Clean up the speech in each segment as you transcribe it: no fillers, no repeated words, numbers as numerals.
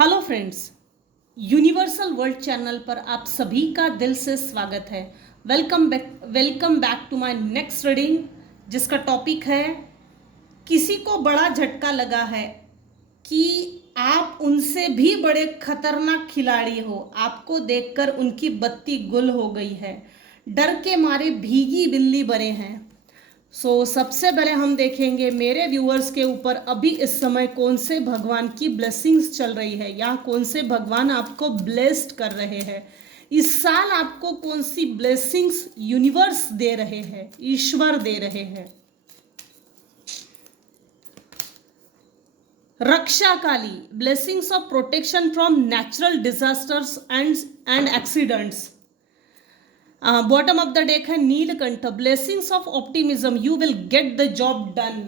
Hello friends, universal world channel पर आप सभी का दिल से स्वागत है। Welcome back to my next reading, जिसका टॉपिक है किसी को बड़ा झटका लगा है कि आप उनसे भी बड़े खतरनाक खिलाड़ी हो। आपको देखकर उनकी बत्ती गुल हो गई है, डर के मारे भीगी बिल्ली बने हैं। सबसे पहले हम देखेंगे मेरे व्यूअर्स के ऊपर अभी इस समय कौन से भगवान की ब्लेसिंग्स चल रही है या कौन से भगवान आपको ब्लेस्ड कर रहे हैं। इस साल आपको कौन सी ब्लेसिंग्स यूनिवर्स दे रहे हैं, ईश्वर दे रहे हैं। Raksha Kali, blessings of protection from natural disasters and accidents. Bottom of the deck है Neelkanth, blessings of optimism, you will get the job done.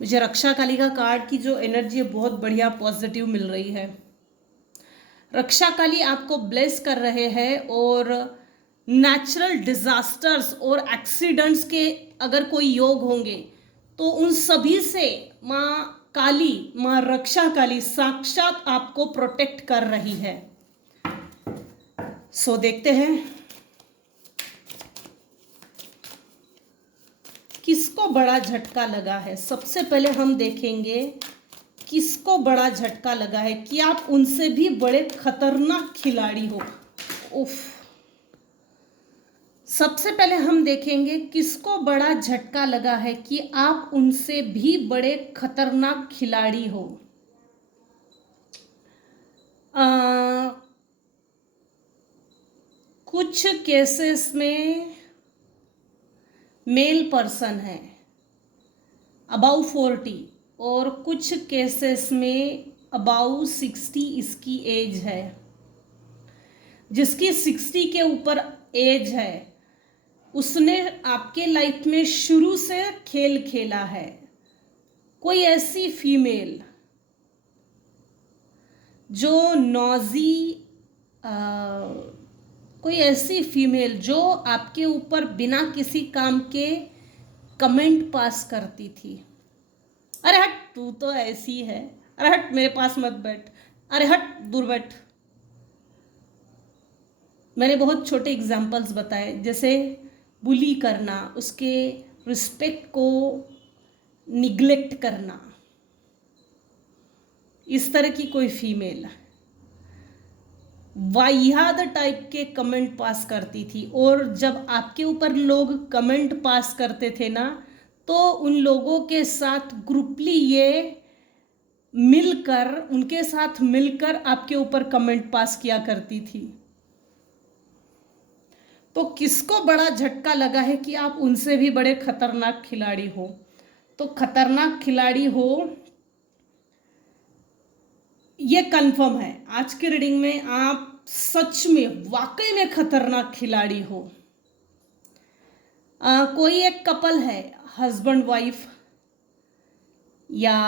मुझे रक्षा काली का कार्ड की जो एनर्जी है बहुत बढ़िया पॉजिटिव मिल रही है। रक्षा काली आपको ब्लेस कर रहे हैं और नेचुरल डिजास्टर्स और एक्सीडेंट्स के अगर कोई योग होंगे तो उन सभी से माँ काली, माँ रक्षा काली साक्षात आपको प्रोटेक्ट कर रही है। देखते हैं किसको बड़ा झटका लगा है। सबसे पहले हम देखेंगे किसको बड़ा झटका लगा है कि आप उनसे भी बड़े खतरनाक खिलाड़ी हो। उफ, सबसे पहले हम देखेंगे किसको बड़ा झटका लगा है कि आप उनसे भी बड़े खतरनाक खिलाड़ी हो। कुछ केसेस में मेल पर्सन है अबाउ 40 और कुछ केसेस में अबाउ 60 इसकी एज है। जिसकी 60 के ऊपर एज है उसने आपके लाइफ में शुरू से खेल खेला है। कोई ऐसी फीमेल जो नॉजी, कोई ऐसी फीमेल जो आपके ऊपर बिना किसी काम के कमेंट पास करती थी। अरे हट, तू तो ऐसी है, अरे हट मेरे पास मत बैठ, अरे हट दूर बैठ। मैंने बहुत छोटे एग्जाम्पल्स बताए, जैसे बुली करना, उसके रिस्पेक्ट को निग्लेक्ट करना, इस तरह की कोई फीमेल वाहियात टाइप के कमेंट पास करती थी। और जब आपके ऊपर लोग कमेंट पास करते थे ना, तो उन लोगों के साथ ग्रुपली ये मिलकर, उनके साथ मिलकर आपके ऊपर कमेंट पास किया करती थी। तो किसको बड़ा झटका लगा है कि आप उनसे भी बड़े खतरनाक खिलाड़ी हो। तो खतरनाक खिलाड़ी हो ये कंफर्म है। आज की रीडिंग में आप सच में वाकई में खतरनाक खिलाड़ी हो। कोई एक कपल है, हस्बैंड वाइफ या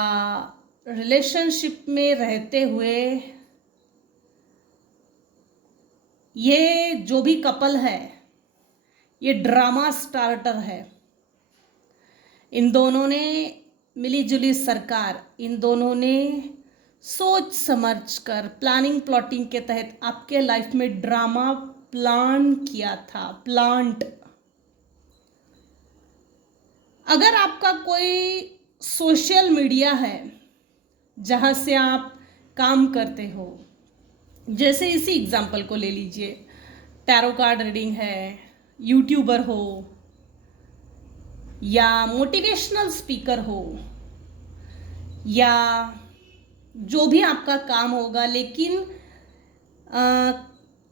रिलेशनशिप में रहते हुए, ये जो भी कपल है ये ड्रामा स्टार्टर है। इन दोनों ने मिली जुली सरकार, इन दोनों ने सोच समझ कर प्लानिंग प्लॉटिंग के तहत आपके लाइफ में ड्रामा प्लान किया था, प्लांट। अगर आपका कोई सोशल मीडिया है जहाँ से आप काम करते हो, जैसे इसी एग्जाम्पल को ले लीजिए, टैरो कार्ड रीडिंग है, यूट्यूबर हो या मोटिवेशनल स्पीकर हो या जो भी आपका काम होगा, लेकिन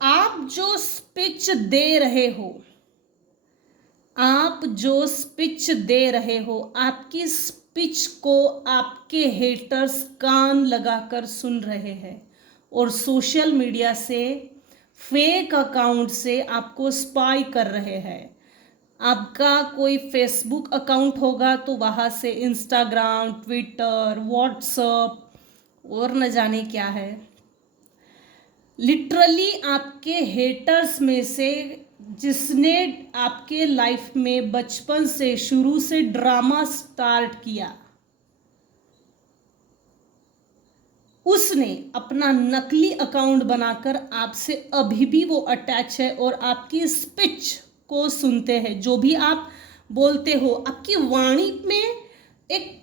आप जो स्पीच दे रहे हो, आप जो स्पीच दे रहे हो, आपकी स्पीच को आपके हेटर्स कान लगाकर सुन रहे हैं और सोशल मीडिया से, फेक अकाउंट से आपको स्पाई कर रहे हैं। आपका कोई फेसबुक अकाउंट होगा तो वहाँ से इंस्टाग्राम, ट्विटर, व्हाट्सएप और न जाने क्या है, लिटरली आपके हेटर्स में से जिसने आपके लाइफ में बचपन से शुरू से ड्रामा स्टार्ट किया, उसने अपना नकली अकाउंट बनाकर आपसे अभी भी वो अटैच है और आपकी स्पीच को सुनते हैं। जो भी आप बोलते हो, आपकी वाणी में एक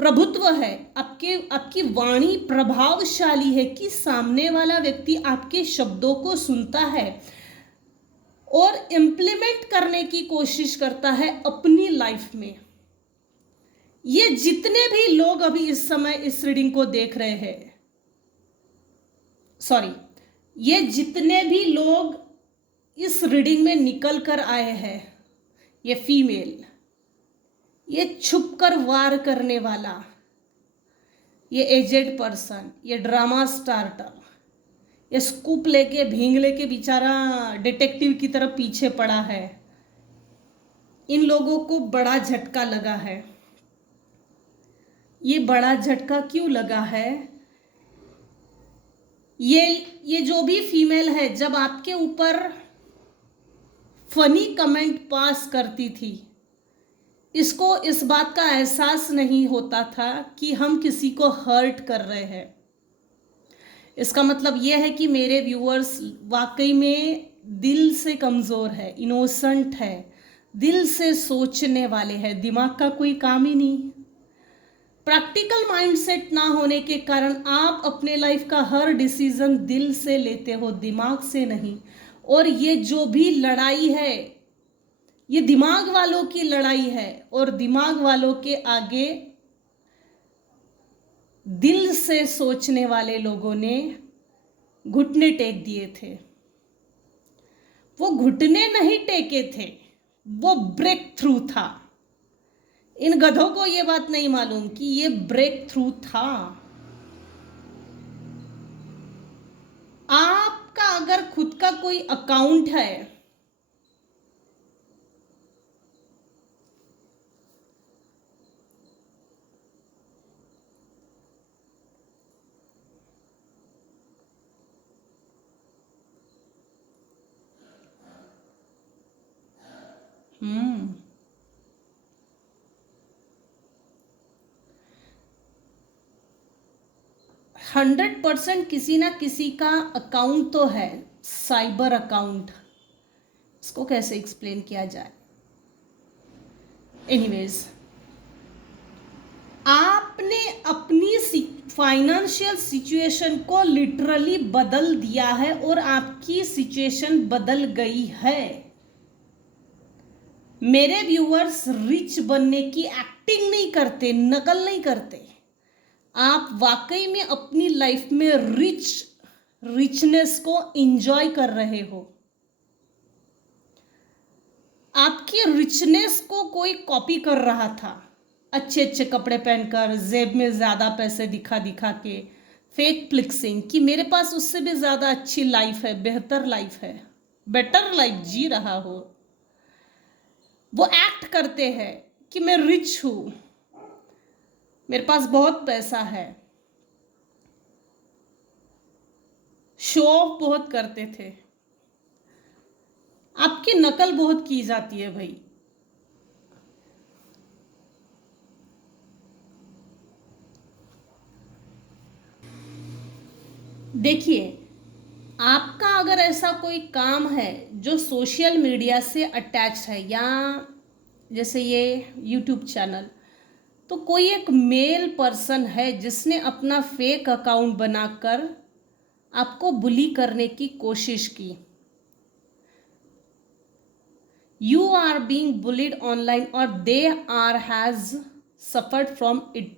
प्रभुत्व है, आपकी वाणी प्रभावशाली है कि सामने वाला व्यक्ति आपके शब्दों को सुनता है और इम्प्लीमेंट करने की कोशिश करता है अपनी लाइफ में। ये जितने भी लोग अभी इस समय इस रीडिंग को देख रहे हैं, ये जितने भी लोग इस रीडिंग में निकल कर आए हैं, ये फीमेल, ये छुपकर वार करने वाला, ये एजेड पर्सन, ये ड्रामा स्टार्टर, ये स्कूप लेके भींग लेके बेचारा डिटेक्टिव की तरफ पीछे पड़ा है, इन लोगों को बड़ा झटका लगा है। ये बड़ा झटका क्यों लगा है? ये जो भी फीमेल है, जब आपके ऊपर फनी कमेंट पास करती थी, इसको इस बात का एहसास नहीं होता था कि हम किसी को हर्ट कर रहे हैं। इसका मतलब यह है कि मेरे व्यूअर्स वाकई में दिल से कमज़ोर है, इनोसेंट है, दिल से सोचने वाले हैं, दिमाग का कोई काम ही नहीं। प्रैक्टिकल माइंडसेट ना होने के कारण आप अपने लाइफ का हर डिसीजन दिल से लेते हो, दिमाग से नहीं। और ये जो भी लड़ाई है, ये दिमाग वालों की लड़ाई है, और दिमाग वालों के आगे दिल से सोचने वाले लोगों ने घुटने टेक दिए थे। वो घुटने नहीं टेके थे, वो ब्रेक थ्रू था। इन गधों को ये बात नहीं मालूम कि ये ब्रेक थ्रू था। आपका अगर खुद का कोई अकाउंट है, हम्म 100% किसी ना किसी का अकाउंट तो है, साइबर अकाउंट। इसको कैसे एक्सप्लेन किया जाए? एनीवेज, आपने अपनी फाइनेंशियल सिचुएशन को लिटरली बदल दिया है और आपकी सिचुएशन बदल गई है। मेरे व्यूअर्स रिच बनने की एक्टिंग नहीं करते, नकल नहीं करते। आप वाकई में अपनी लाइफ में रिचनेस को एंजॉय कर रहे हो। आपकी रिचनेस को कोई कॉपी कर रहा था, अच्छे अच्छे कपड़े पहनकर, जेब में ज़्यादा पैसे दिखा दिखा के, फेक फ्लिक्सिंग कि मेरे पास उससे भी ज़्यादा अच्छी लाइफ है, बेहतर लाइफ है, बेटर लाइफ जी रहा हो। वो एक्ट करते हैं कि मैं रिच हूँ, मेरे पास बहुत पैसा है, शो ऑफ बहुत करते थे। आपकी नकल बहुत की जाती है भाई। देखिए, आपका अगर ऐसा कोई काम है जो सोशल मीडिया से अटैच है, या जैसे ये यूट्यूब चैनल, तो कोई एक मेल पर्सन है जिसने अपना फेक अकाउंट बनाकर आपको बुली करने की कोशिश की। You are being bullied online और they are has suffered from it.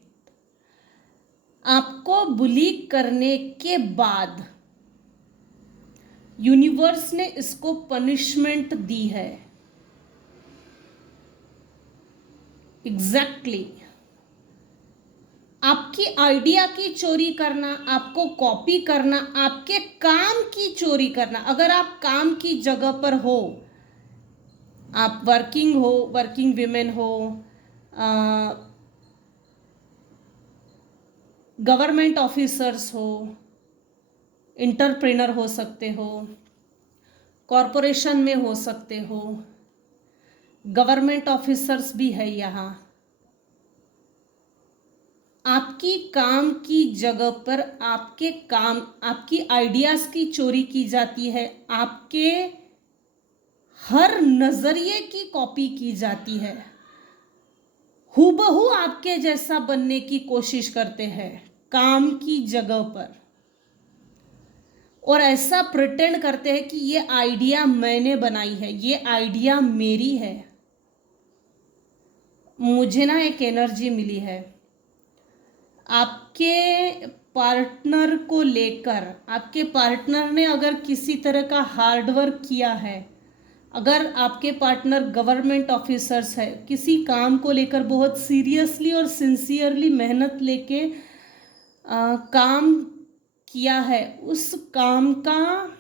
आपको बुली करने के बाद यूनिवर्स ने इसको पनिशमेंट दी है। एग्जैक्टली आपकी आइडिया की चोरी करना, आपको कॉपी करना, आपके काम की चोरी करना। अगर आप काम की जगह पर हो, आप वर्किंग विमेन हो, गवर्नमेंट ऑफिसर्स हो, इंटरप्रेनर हो सकते हो, कॉरपोरेशन में हो सकते हो, गवर्नमेंट ऑफिसर्स भी है यहाँ। आपकी काम की जगह पर आपकी आइडियाज़ की चोरी की जाती है, आपके हर नज़रिए की कॉपी की जाती है, हूबहू आपके जैसा बनने की कोशिश करते हैं काम की जगह पर, और ऐसा प्रिटेंड करते हैं कि ये आइडिया मैंने बनाई है, ये आइडिया मेरी है, मुझे ना एक एनर्जी मिली है। आपके पार्टनर को लेकर, आपके पार्टनर ने अगर किसी तरह का हार्डवर्क किया है, अगर आपके पार्टनर गवर्नमेंट ऑफिसर्स है, किसी काम को लेकर बहुत सीरियसली और सिंसियरली मेहनत लेके काम किया है, उस काम का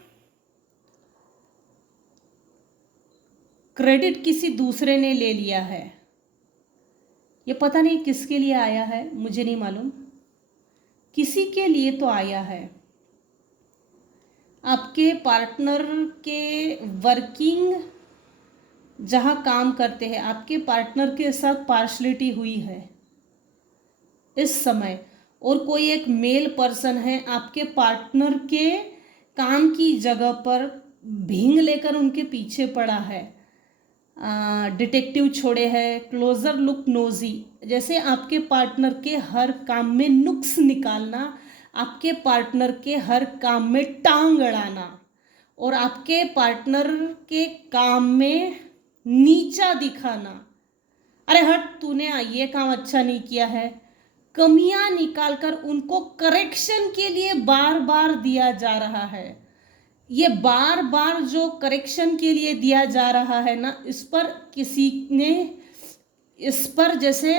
क्रेडिट किसी दूसरे ने ले लिया है, ये पता नहीं किसके लिए आया है, मुझे नहीं मालूम, किसी के लिए तो आया है। आपके पार्टनर के वर्किंग जहाँ काम करते हैं, आपके पार्टनर के साथ पार्शलिटी हुई है इस समय, और कोई एक मेल पर्सन है आपके पार्टनर के काम की जगह पर भींग लेकर उनके पीछे पड़ा है, डिटेक्टिव छोड़े हैं, क्लोजर लुक नोजी, जैसे आपके पार्टनर के हर काम में नुक्स निकालना, आपके पार्टनर के हर काम में टांग अड़ाना, और आपके पार्टनर के काम में नीचा दिखाना, अरे हट तूने ये काम अच्छा नहीं किया है, कमियां निकालकर उनको करेक्शन के लिए बार बार दिया जा रहा है। ये बार बार जो करेक्शन के लिए दिया जा रहा है ना, इस पर किसी ने, इस पर जैसे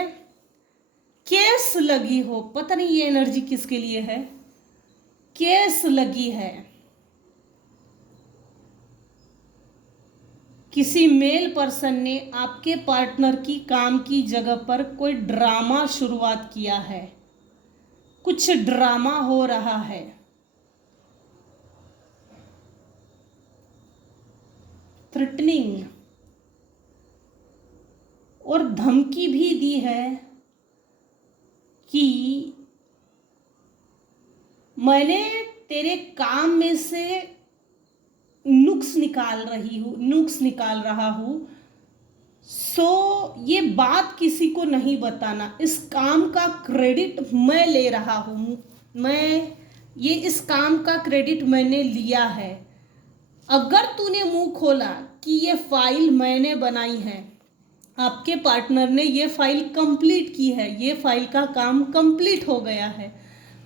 केस लगी हो, पता नहीं ये एनर्जी किसके लिए है, केस लगी है, किसी मेल पर्सन ने आपके पार्टनर की काम की जगह पर कोई ड्रामा शुरुआत किया है, कुछ ड्रामा हो रहा है, थ्रेटनिंग और धमकी भी दी है कि मैंने तेरे काम में से नुक्स निकाल रहा हूँ, सो ये बात किसी को नहीं बताना, इस काम का क्रेडिट मैं ले रहा हूँ, इस काम का क्रेडिट मैंने लिया है, अगर तूने मुंह खोला कि ये फाइल मैंने बनाई है, आपके पार्टनर ने ये फाइल कंप्लीट की है, ये फाइल का काम कंप्लीट हो गया है,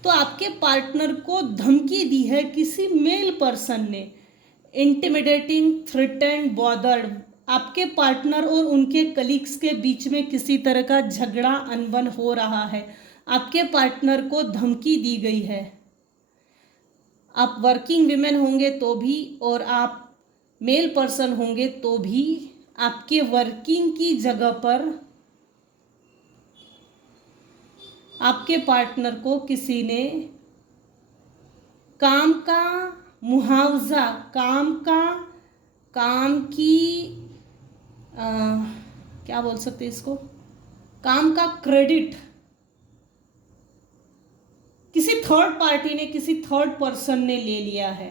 तो आपके पार्टनर को धमकी दी है किसी मेल पर्सन ने, इंटिमिडेटिंग, थ्रेटेंड, बॉदर्ड, आपके पार्टनर और उनके कलीग्स के बीच में किसी तरह का झगड़ा अनबन हो रहा है, आपके पार्टनर को धमकी दी गई है। आप वर्किंग विमेन होंगे तो भी, और आप मेल पर्सन होंगे तो भी, आपके वर्किंग की जगह पर आपके पार्टनर को किसी ने काम का मुआवजा, काम की क्या बोल सकते हैं इसको, काम का क्रेडिट किसी थर्ड पार्टी ने, किसी थर्ड पर्सन ने ले लिया है।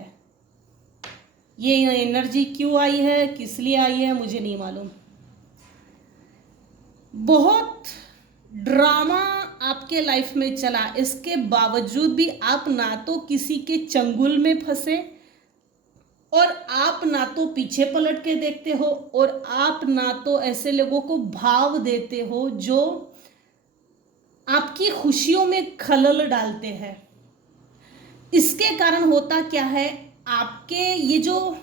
ये एनर्जी क्यों आई है, किस लिए आई है, मुझे नहीं मालूम। बहुत ड्रामा आपके लाइफ में चला, इसके बावजूद भी आप ना तो किसी के चंगुल में फंसे, और आप ना तो पीछे पलट के देखते हो, और आप ना तो ऐसे लोगों को भाव देते हो जो आपकी खुशियों में खलल डालते हैं। इसके कारण होता क्या है, आपके ये जो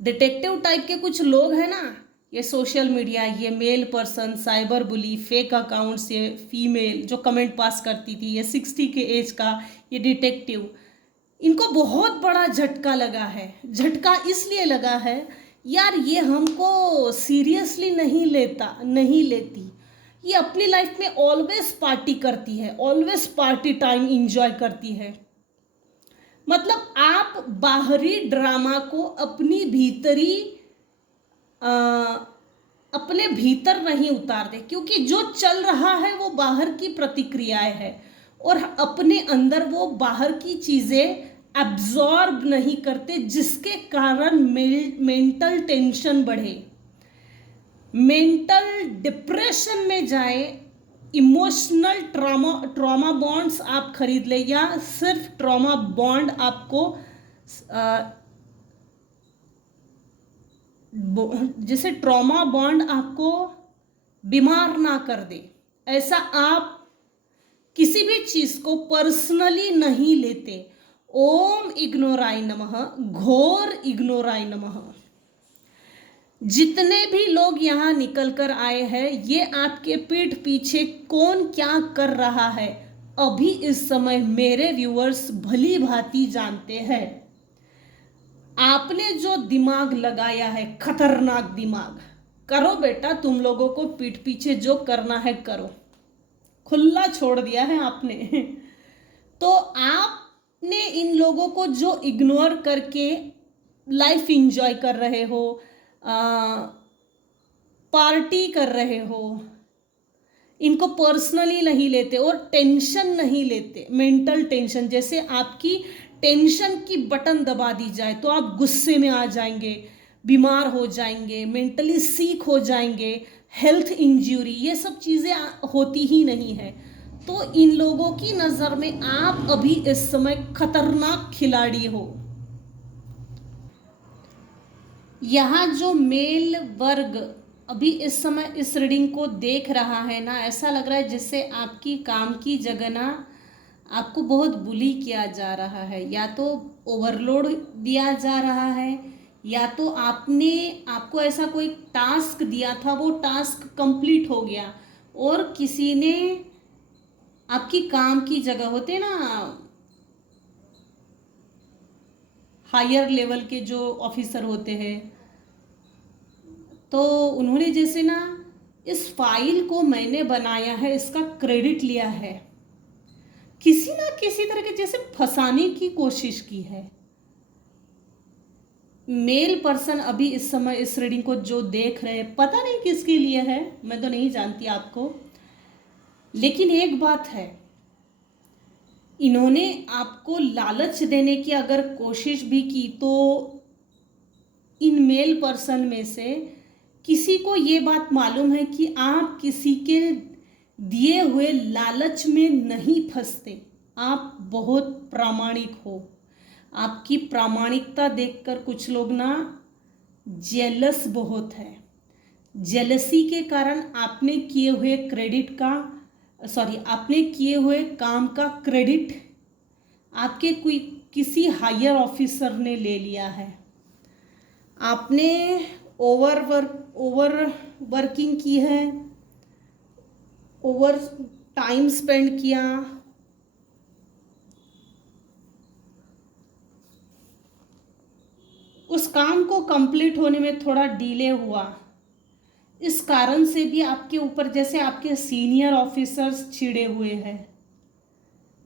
डिटेक्टिव टाइप के कुछ लोग हैं ना, ये सोशल मीडिया, ये male person, cyber bully, fake accounts, ये फीमेल जो कमेंट पास करती थी, ये 60 के एज का ये डिटेक्टिव, इनको बहुत बड़ा झटका लगा है। झटका इसलिए लगा है, यार ये हमको सीरियसली नहीं लेती, ये अपनी लाइफ में ऑलवेज पार्टी करती है, ऑलवेज पार्टी टाइम इंजॉय करती है। मतलब आप बाहरी ड्रामा को अपनी भीतरी अपने भीतर नहीं उतार दे, क्योंकि जो चल रहा है वो बाहर की प्रतिक्रियाएं है और अपने अंदर वो बाहर की चीजें एब्जॉर्ब नहीं करते, जिसके कारण मेंटल टेंशन बढ़े, मेंटल डिप्रेशन में जाए। इमोशनल ट्रॉमा बॉन्ड्स आप खरीद ले, या सिर्फ ट्रॉमा बॉन्ड आपको जैसे ट्रॉमा बॉन्ड आपको बीमार ना कर दे, ऐसा आप किसी भी चीज को पर्सनली नहीं लेते। ओम इग्नोराय नमः, घोर इग्नोराय नमः। जितने भी लोग यहाँ निकल कर आए हैं, ये आपके पीठ पीछे कौन क्या कर रहा है अभी इस समय मेरे व्यूअर्स भली भांति जानते हैं। आपने जो दिमाग लगाया है, खतरनाक दिमाग, करो बेटा, तुम लोगों को पीठ पीछे जो करना है करो, खुला छोड़ दिया है आपने। तो आपने इन लोगों को जो इग्नोर करके लाइफ एंजॉय कर रहे हो, पार्टी कर रहे हो, इनको पर्सनली नहीं लेते और टेंशन नहीं लेते, मेंटल टेंशन, जैसे आपकी टेंशन की बटन दबा दी जाए तो आप गुस्से में आ जाएंगे, बीमार हो जाएंगे, मेंटली सीक हो जाएंगे, हेल्थ इंजरी, ये सब चीज़ें होती ही नहीं है। तो इन लोगों की नज़र में आप अभी इस समय खतरनाक खिलाड़ी हो। यहाँ जो मेल वर्ग अभी इस समय इस रीडिंग को देख रहा है ना, ऐसा लग रहा है जैसे आपकी काम की जगह ना आपको बहुत बुली किया जा रहा है, या तो ओवरलोड दिया जा रहा है, या तो आपको ऐसा कोई टास्क दिया था, वो टास्क कंप्लीट हो गया और किसी ने आपकी काम की जगह, होते ना हायर लेवल के जो ऑफिसर होते हैं, तो उन्होंने जैसे ना इस फाइल को मैंने बनाया है, इसका क्रेडिट लिया है, किसी ना किसी तरह के जैसे फंसाने की कोशिश की है। मेल पर्सन अभी इस समय इस रीडिंग को जो देख रहे हैं, पता नहीं किसके लिए है, मैं तो नहीं जानती आपको, लेकिन एक बात है, इन्होंने आपको लालच देने की अगर कोशिश भी की तो इन मेल पर्सन में से किसी को ये बात मालूम है कि आप किसी के दिए हुए लालच में नहीं फंसते, आप बहुत प्रामाणिक हो। आपकी प्रामाणिकता देखकर कुछ लोग ना जेलस बहुत है, जेलसी के कारण आपने किए हुए आपने किए हुए काम का क्रेडिट आपके कोई किसी हायर ऑफिसर ने ले लिया है। आपने ओवर वर्किंग की है, ओवर टाइम स्पेंड किया, उस काम को कंप्लीट होने में थोड़ा डिले हुआ, इस कारण से भी आपके ऊपर जैसे आपके सीनियर ऑफिसर्स छिड़े हुए हैं,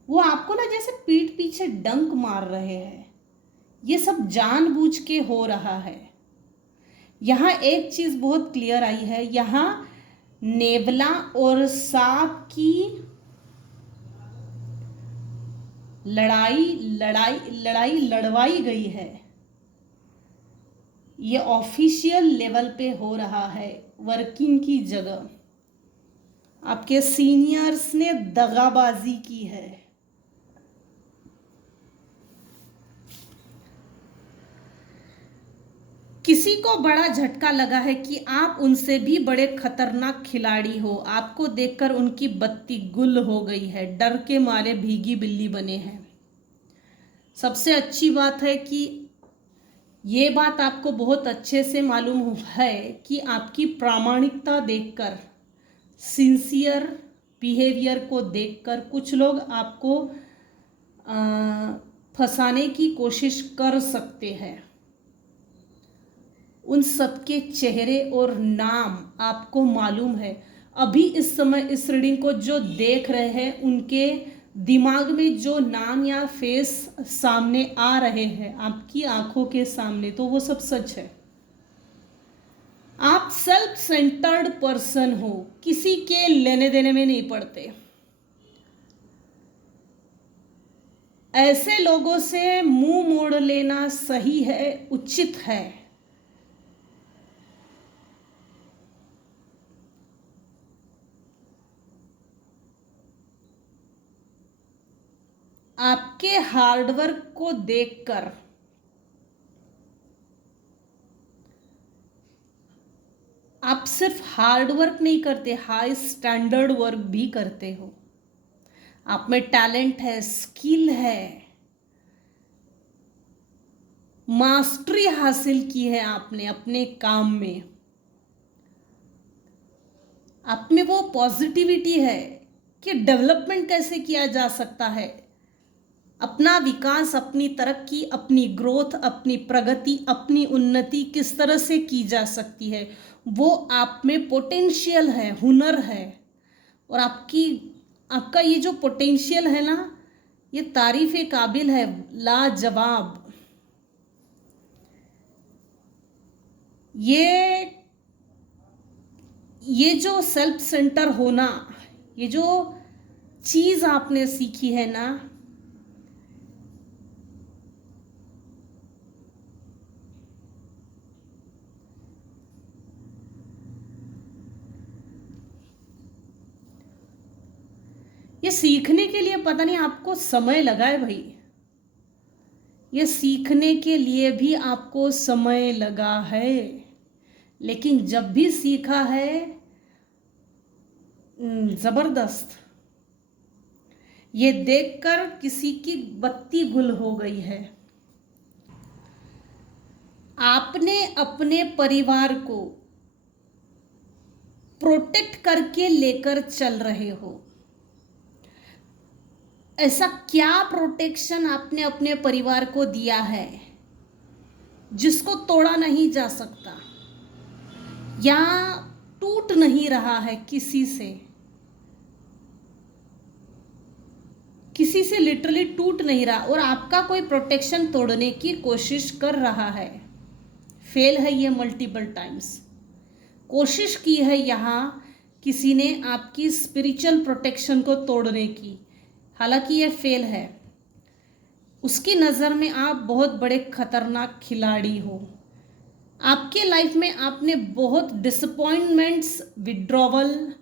वो आपको ना जैसे पीठ पीछे डंक मार रहे हैं, ये सब जानबूझ के हो रहा है। यहाँ एक चीज बहुत क्लियर आई है, यहाँ नेवला और सांप की लड़ाई लड़वाई गई है। ये ऑफिशियल लेवल पे हो रहा है, वर्किंग की जगह आपके सीनियर्स ने दगाबाजी की है। किसी को बड़ा झटका लगा है कि आप उनसे भी बड़े खतरनाक खिलाड़ी हो, आपको देखकर उनकी बत्ती गुल हो गई है, डर के मारे भीगी बिल्ली बने हैं। सबसे अच्छी बात है कि ये बात आपको बहुत अच्छे से मालूम है कि आपकी प्रामाणिकता देखकर, सिंसियर बिहेवियर को देखकर कुछ लोग आपको फंसाने की कोशिश कर सकते हैं। उन सबके चेहरे और नाम आपको मालूम है। अभी इस समय इस रीडिंग को जो देख रहे हैं, उनके दिमाग में जो नाम या फेस सामने आ रहे हैं आपकी आंखों के सामने, तो वो सब सच है। आप सेल्फ सेंटर्ड पर्सन हो, किसी के लेने देने में नहीं पड़ते। ऐसे लोगों से मुंह मोड़ लेना सही है, उचित है। आपके हार्डवर्क को देखकर आप सिर्फ हार्डवर्क नहीं करते, हाई स्टैंडर्ड वर्क भी करते हो। आप में टैलेंट है, स्किल है, मास्टरी हासिल की है आपने अपने काम में। आप में वो पॉजिटिविटी है कि डेवलपमेंट कैसे किया जा सकता है, अपना विकास, अपनी तरक्की, अपनी ग्रोथ, अपनी प्रगति, अपनी उन्नति किस तरह से की जा सकती है, वो आप में पोटेंशियल है, हुनर है। और आपका ये जो पोटेंशियल है ना, ये तारीफ काबिल है, लाजवाब। ये जो सेल्फ सेंटर होना, ये जो चीज आपने सीखी है ना, ये सीखने के लिए पता नहीं आपको समय लगा है भाई। ये सीखने के लिए भी आपको समय लगा है, लेकिन जब भी सीखा है जबरदस्त। ये देखकर किसी की बत्ती गुल हो गई है। आपने अपने परिवार को प्रोटेक्ट करके लेकर चल रहे हो। ऐसा क्या प्रोटेक्शन आपने अपने परिवार को दिया है जिसको तोड़ा नहीं जा सकता या टूट नहीं रहा है किसी से लिटरली टूट नहीं रहा, और आपका कोई प्रोटेक्शन तोड़ने की कोशिश कर रहा है। फेल है ये मल्टीपल टाइम्स। कोशिश की है यहाँ किसी ने आपकी स्पिरिचुअल प्रोटेक्शन को तोड़ने की, हालांकि ये फेल है। उसकी नज़र में आप बहुत बड़े खतरनाक खिलाड़ी हो। आपके लाइफ में आपने बहुत डिसअपॉइंटमेंट्स, विड्रॉवल,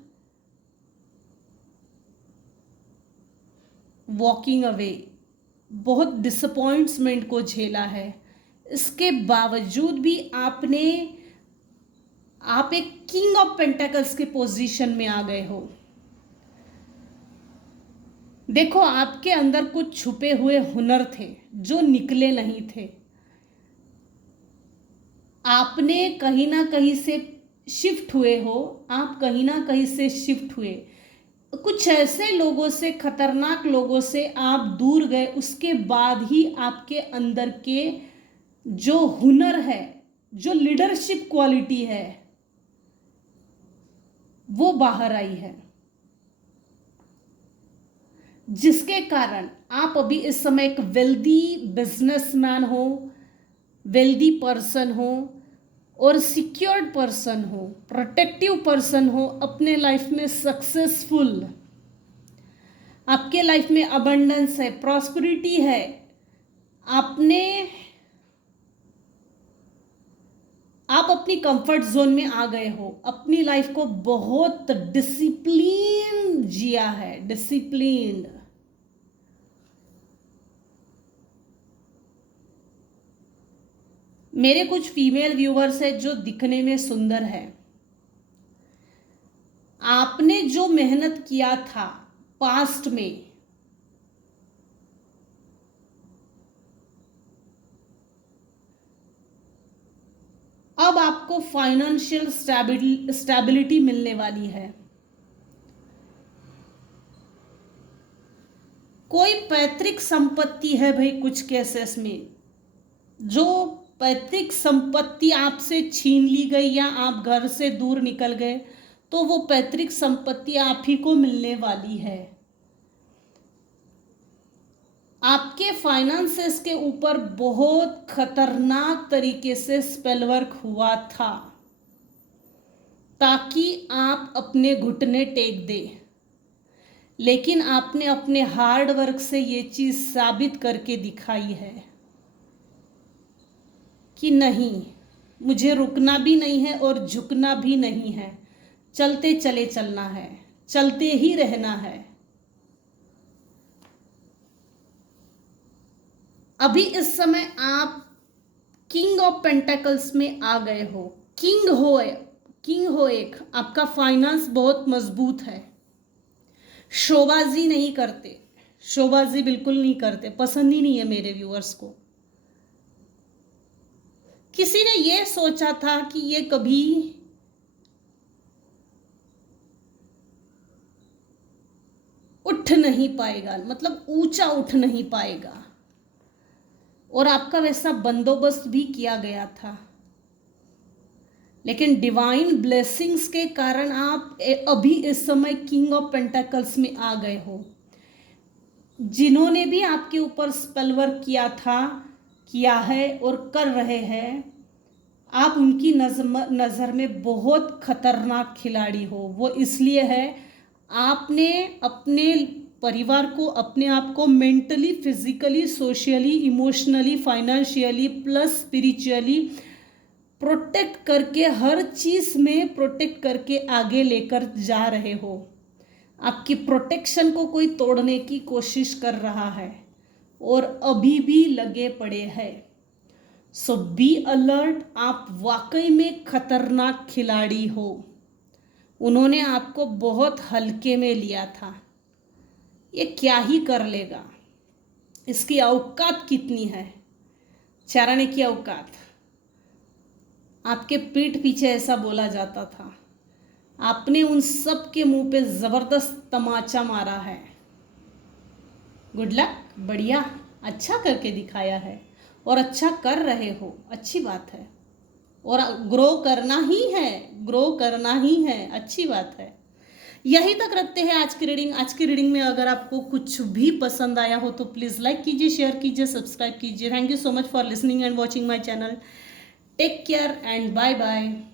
वॉकिंग अवे, बहुत डिसअपॉइंटमेंट को झेला है। इसके बावजूद भी आप एक किंग ऑफ पेंटेकल्स के पोजीशन में आ गए हो। देखो, आपके अंदर कुछ छुपे हुए हुनर थे जो निकले नहीं थे। आपने कहीं ना कहीं से शिफ्ट हुए हो, आप कहीं ना कहीं से शिफ्ट हुए, कुछ ऐसे लोगों से, खतरनाक लोगों से आप दूर गए। उसके बाद ही आपके अंदर के जो हुनर है, जो लीडरशिप क्वालिटी है, वो बाहर आई है, जिसके कारण आप अभी इस समय एक वेल्दी बिजनेसमैन हो, वेल्दी पर्सन हो, और सिक्योर्ड पर्सन हो, प्रोटेक्टिव पर्सन हो, अपने लाइफ में सक्सेसफुल। आपके लाइफ में अबंडेंस है, प्रॉस्पेरिटी है। आप अपनी कंफर्ट जोन में आ गए हो, अपनी लाइफ को बहुत डिसिप्लिन जिया है, डिसिप्लिन्ड। मेरे कुछ फीमेल व्यूवर्स है जो दिखने में सुंदर है। आपने जो मेहनत किया था पास्ट में, अब आपको फाइनेंशियल स्टेबिलिटी मिलने वाली है। कोई पैतृक संपत्ति है भाई कुछ केसेस में, जो पैतृक संपत्ति आपसे छीन ली गई या आप घर से दूर निकल गए, तो वो पैतृक संपत्ति आप ही को मिलने वाली है। आपके फाइनेंसेस के ऊपर बहुत खतरनाक तरीके से स्पेल वर्क हुआ था। ताकि आप अपने घुटने टेक दें, लेकिन आपने अपने हार्ड वर्क से ये चीज़ साबित करके दिखाई है कि नहीं, मुझे रुकना भी नहीं है और झुकना भी नहीं है, चलते चले चलना है, चलते ही रहना है। अभी इस समय आप किंग ऑफ पेंटेकल्स में आ गए हो, किंग हो एक, आपका फाइनेंस बहुत मजबूत है, शोबाजी नहीं करते, शोबाजी बिल्कुल नहीं करते, पसंद ही नहीं है मेरे व्यूअर्स को। किसी ने ये सोचा था कि ये कभी उठ नहीं पाएगा, मतलब ऊंचा उठ नहीं पाएगा, और आपका वैसा बंदोबस्त भी किया गया था, लेकिन डिवाइन ब्लेसिंग्स के कारण आप अभी इस समय किंग ऑफ पेंटेकल्स में आ गए हो। जिन्होंने भी आपके ऊपर स्पेल वर्क किया है और कर रहे हैं, आप उनकी नज़र में बहुत खतरनाक खिलाड़ी हो। वो इसलिए है, आपने अपने परिवार को, अपने आप को mentally, physically, socially, emotionally, financially plus spiritually protect करके, हर चीज़ में प्रोटेक्ट करके आगे लेकर जा रहे हो। आपकी प्रोटेक्शन को कोई तोड़ने की कोशिश कर रहा है और अभी भी लगे पड़े हैं। सो बी अलर्ट, आप वाकई में खतरनाक खिलाड़ी हो। उन्होंने आपको बहुत हल्के में लिया था, ये क्या ही कर लेगा, इसकी औकात कितनी है, चाराने की औकात। आपके पीठ पीछे ऐसा बोला जाता था, आपने उन सब के मुंह पे ज़बरदस्त तमाचा मारा है। गुड लक, बढ़िया, अच्छा करके दिखाया है और अच्छा कर रहे हो, अच्छी बात है। और ग्रो करना ही है, अच्छी बात है। यहीं तक रखते हैं आज की रीडिंग। आज की रीडिंग में अगर आपको कुछ भी पसंद आया हो तो प्लीज़ लाइक कीजिए, शेयर कीजिए, सब्सक्राइब कीजिए। Thank you so much for listening and watching my channel. Take care and bye bye.